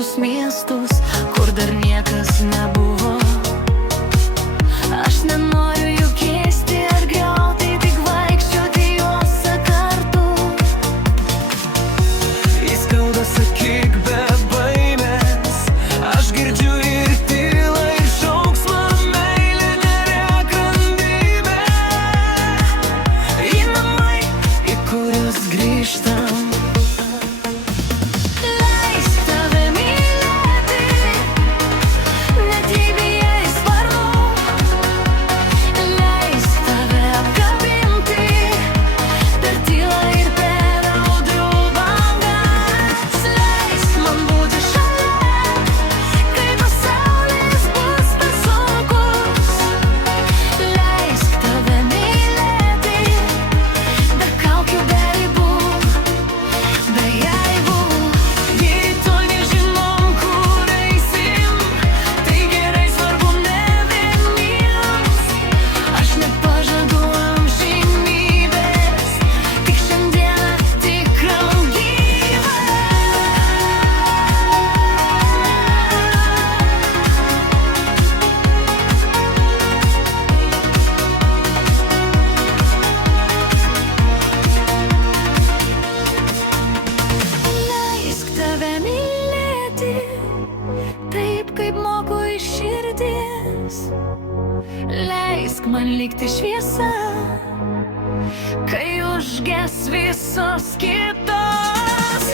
visus miestus, kur dar niekas nebuvo. Aš nenoriu jų keisti ar griauti, tik vaikščioti juose kartu. Įskauda, sakyk be baimės, aš girdžiu ir tylą, ir šauksmą, meilė nerėk ramybė. Į namai, į kuriuos grįžtam. Leisk man likti šviesa, kai užges visos kitos.